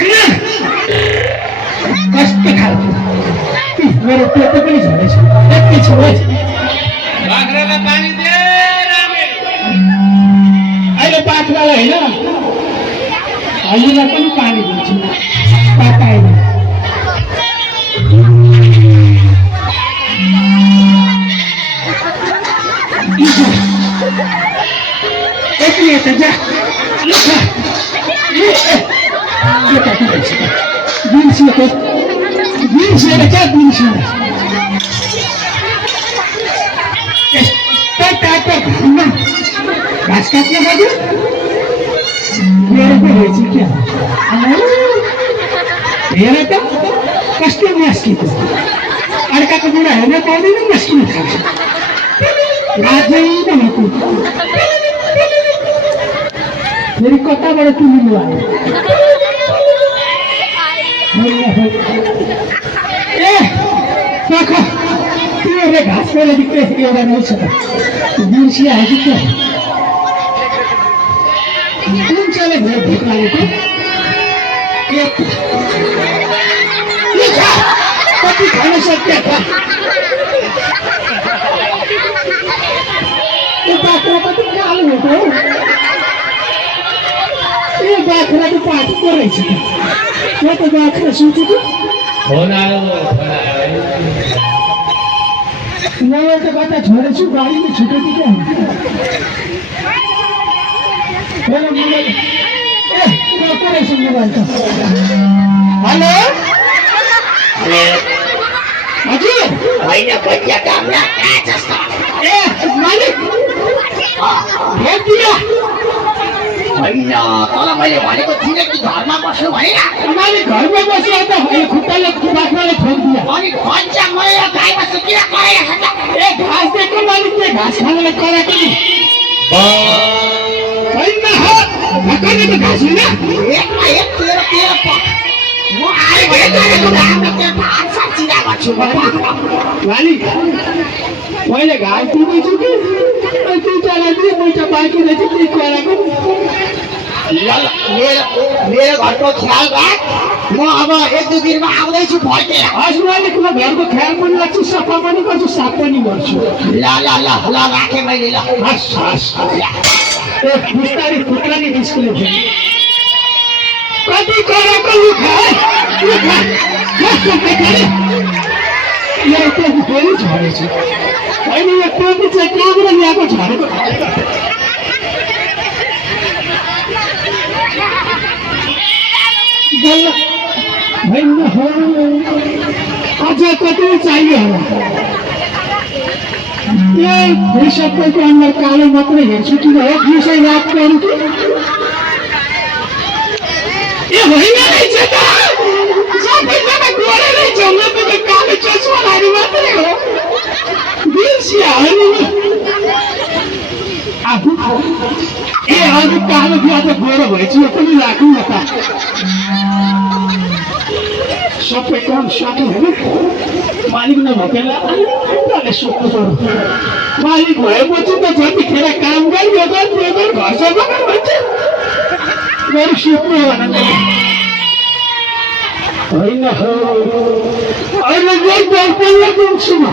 बाख्रा कस्तो खालको मेरो पेट पनि झरेछ यति छोडेछ बाख्रालाई पानी दे रामे अहिले बाख्रालाई होइन हामीलाई पनि पानी दिन्छु पाकाएर यति यता जा बिर्सिएर क्या बिर्सिएर यस्तो टाटा घाममा घाँस काट्न लाग्यो मेरो पो रहेछ क्या हेर त कस्तो मस्कितो अर्काको बुढा हेर्न पाउँदैन मस्किन थाल्छ राजै भएको फेरि कताबाट तुलिनु आयो ए पख तिमीहरूले घाँस मैले बिक्री एउटा रहेछ त बिर्सिआयो क्या कुन चाहिँ भेट लागेको कति खान सक्या छ यो बाख्रा कति कालो भएको हो यो बाख्रा त पाकेको रहेछ त त बाख्रा सुतेको मैले त कता छोडेछु गाडीले छुटेको क्या मोबाइल ए को रहेछ मोबाइल त हेलो हजुर होइन बच्चा कामला जस्तो ए मालिक भेट दियो होइन तल मैले भनेको थिइनँ कि घरमा बस्नु भनेर मालिक घरमा बस्यो त खुट्टाले बाख्राले ठोकिदियो अनि भन्छ मैले गाई बस्नु किन कराएको छ ए घाँस दिएको मालिकले घाँस खानलाई कराएको नि होइन भर्खरै त घाँस होइन एक तेरो तेरो म आए भने गरेको हाम्रो त्यो भात सब्जी गर्छु म मालिक मैले घाँस दिँदैछु कि दुईवटालाई दिएँ दुईवटा बाँकी रहेछ त्यही कराएको ल मेरो घरको ख्याल राख म अब एक दुई दिनमा आउँदैछु फर्केर हजुर मालिक म घरको ख्याल पनि राख्छु सफा पनि गर्छु साफ पनि गर्छु ल ल ल ल राखेँ मैले ल हस् हस् ए बिस्तारै खुट्टा नि निस्किने थियो कति कराको लुखा यो टोपी फेरि झरेछ होइन यो टोपी चाहिँ कहाँबाट ल्याएको झरेको होइन अझ कति चाहियो होला ए सबैको अनुहार कालो मात्रै हेर्छु किन हो दिउँसै रात गरौँ कि ए होइन रहेछ त सबैजना गोरे रहेछ म त कालो चस्माहरू मात्रै हो बिर्सिहाल्यो नि आफू ए अरू कालो बिहा त गोरो भएछ यो पनि राखौँ न त सबै काम सक्यो होइन मालिक नभएकोले सोध्नु पर्यो मालिक भएपछि त जतिखेर काम गर्यो घर सफा भन्छ मेरो सुत्नु होइन अहिले बल्ल दिन्छु म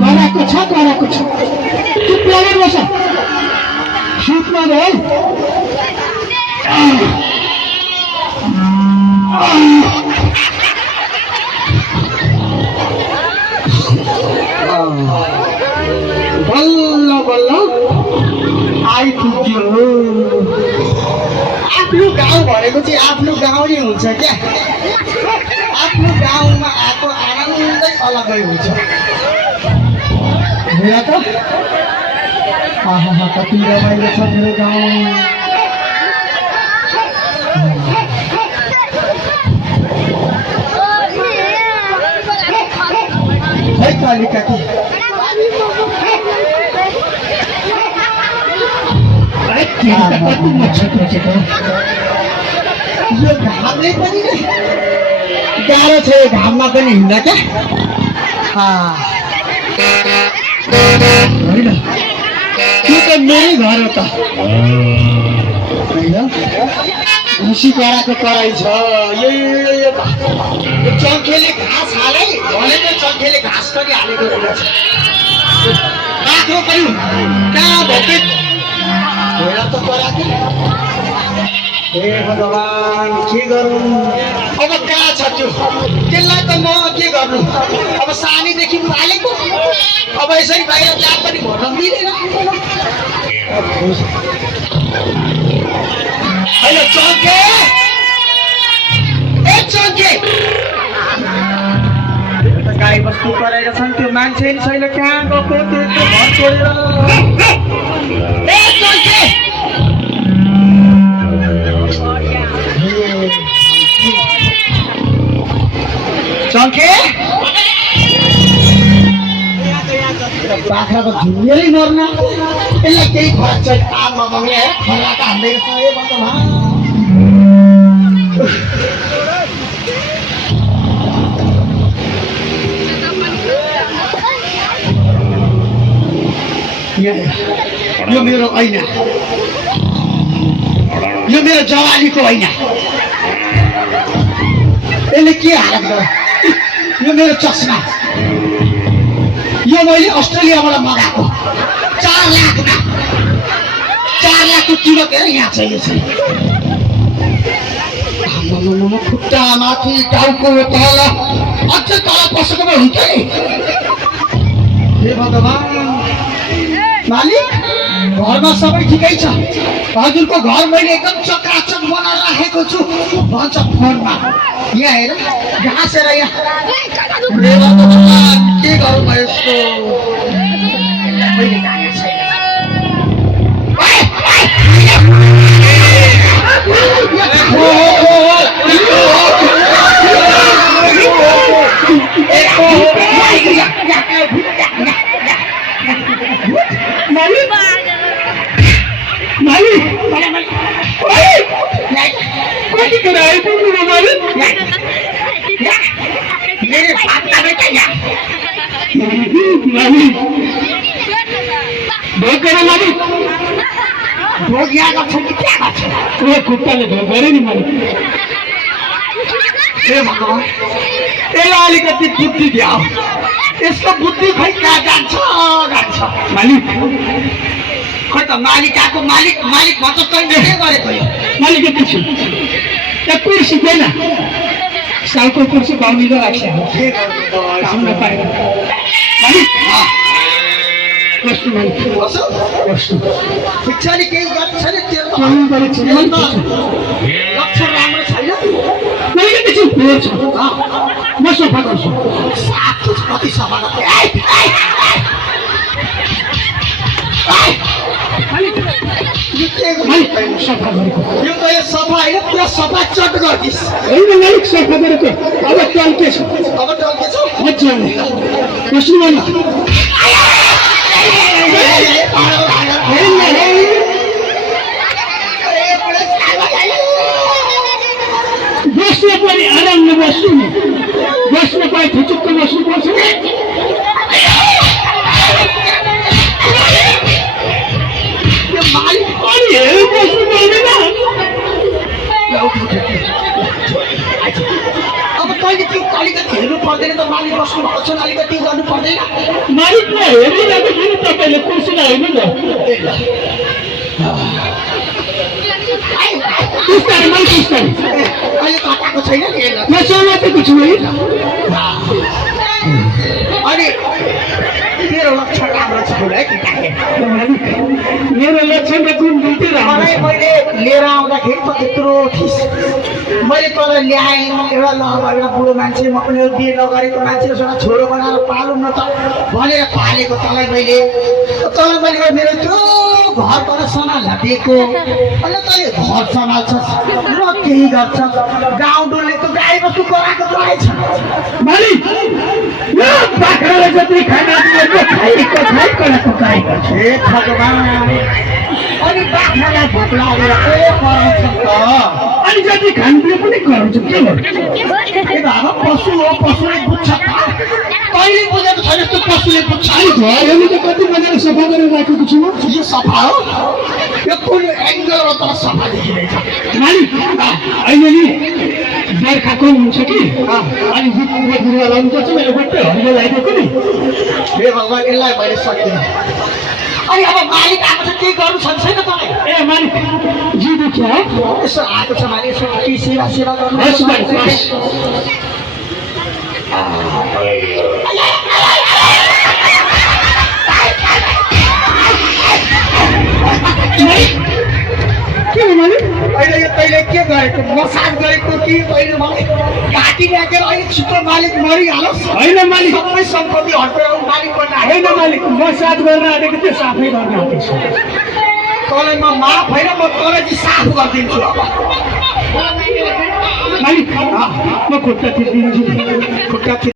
कराएको छ चुप्लाएर बस सुत्न है बल्ल बल्ल आइपुग्यो आफ्नो गाउँ भनेको चाहिँ आफ्नो गाउँ नै हुन्छ क्या आफ्नो गाउँमा आएको आनन्दै अलगै हुन्छ हेर त कति रमाइलो छ मेरो गाउँ है कालिकाती कति मच्छर यो घामले पनि गाह्रो छ यो घाममा पनि हिँड्दा क्या होइन त्यो त मेरै घर हो त होइन खुसी कराएको कराइ छ यो चङ्खेले घाँस हाले भनेको चङ्खेले घाँस पनि हालेको रहेछ बाख्रो पनि कहाँ भोके घोडा त कराएको हे भगवान् के गरौँ अब कहाँ छ त्यो त्यसलाई त म के गर्नु अब सानैदेखि पालेको अब यसरी बाहिर जहाँ पनि भर्न मिलेन होइन चङ्खे ए चङ्खे गाई बस्तु गरेका छन् त्यो मान्छे नि छैन कहाँ गएको त्यो घर छोडेर ए चङ्खे चङ्खे बाख्रा त झुन्डेरै मर्न यसलाई केही फरक छैन आमा मम्मीले खल्ला त हान्दै रहेछ ए भगवान् यो मेरो ऐना यो मेरो जवानीको ऐना यसले के हालत गर्यो यो मेरो चस्मा यो मैले अस्ट्रेलियाबाट मगाएको 4 लाखमा 4 लाखको किमत हेर यहाँ छ यसरी खुट्टा माथि टाउको तल अझ तल पसेको पो हुन्छ नि हे भगवान् मालिक घरमा सबै ठिकै छ हजुरको घर मैले एकदम चकाचक बनाएर राखेको छु भन्छ फोनमा यहाँ हेर घाँस हेर यहाँ हे भगवान् के गरौँ म यसको अलिकति बुद्धि दियो यसको बुद्धि खै कहाँ जान्छ मालिक खै त मालिक आएको मालिक मालिक भन्छ तैँले के गरेको यो मालिक यति छु त्यहाँ कुर्सी थिएन सालको कुर्सी बाहुनीले राख्छ के गर्नु मालिक कस्तो मालिक कस्तो ठिक छ नि केही गर्नु छैन त्यो लक्षण राम्रो छैन मैले त चाहिँ छ म सफा गर्छु कति सफा सफा गरेको यो त यो सफा होइन पुरा सफा चट गर्दिस् होइन मालिक सफा गरेको अब टल्के छ अब टल्के छ मजाले कस्तो मन बस्नु पनि आरामले बस्नु नि बस्नु पाए ठुचुक्क बस्नुपर्छ मालिक अनि हेरेर बस्नु पर्दैन अब तैँले त्यो अलिकति हेर्नु पर्दैन त मालिक बस्नु भएको छ अलिकति गर्नु पर्दैन मालिकलाई हेरिरहेको छ नि तपाईँले कुर्सीलाई हेर्नु न अहिले कटाएको छैन नि म समातेको छु है अनि तेरो लक्षण राम्रो छ है मेरो लक्षण त कुन दुइटै मलाई मैले लिएर आउँदाखेरि त त्यत्रो थिइस् मैले तँलाई ल्याएँ एउटा एउटा बुढो मान्छे म पनि बिहे नगरेको मान्छे एउटा छोरो बनाएर पालौँ न त भनेर पालेको तँलाई मैले मेरो त्यो घरबाट सम्हाल्न दिएको अन्त तैँले घर सम्हाल्छस् र केही गर्छ गाउँ डुल्ने त गाई बस्तु कराएको रहेछ मालिक यो बाख्रालाई जति खाना खाइको गाईको छ हे भगवान् अनि बाख्रालाई भोक लागेर के कराउँछ त अनि जति खानु पनि गराउँछ के गर्छ ए बाबा पशु हो पशुले बुझ्छ त कहिले बुझेको छैन यस्तो पशुले बुझ्छ घरहरू त कति मजाले सफा गरेर राखेको छु म यो सफा हो यो कुन एङ्गलबाट तर सफा देखिँदैछ मालिक अहिले नि बर्खाको हुन्छ कि अनि रुख बिरुवा लाउनुपर्छ मैले बट्टै हरियो लगाइदिएको नि हे भगवान् यसलाई मैले सक्दिनँ अनि अब मालिक आएको छ केही गर्नु छ छैन तपाईँ ए मालिक जी दुख्या हो यसो आएको छ मालिक यसो के सेवा सेवा गर्नु हस् मालिक हस् के हो मालिक अहिले यो तैँले के गरेको मसाज गरेको कि तैँले मलाई घाँटी राखेर अहिले छिटो मालिक मरिहालोस् होइन मालिक सबै सम्पत्ति हटेर मालिक बन्न होइन मालिक म साथ गर्न आँटेको त्यो साफै गर्न आँटेको छु तँलाई म माफ होइन म तँलाई चाहिँ साफ गरिदिन्छु अब मालिक म खुट्टा थिचिदिन्छु खुट्टा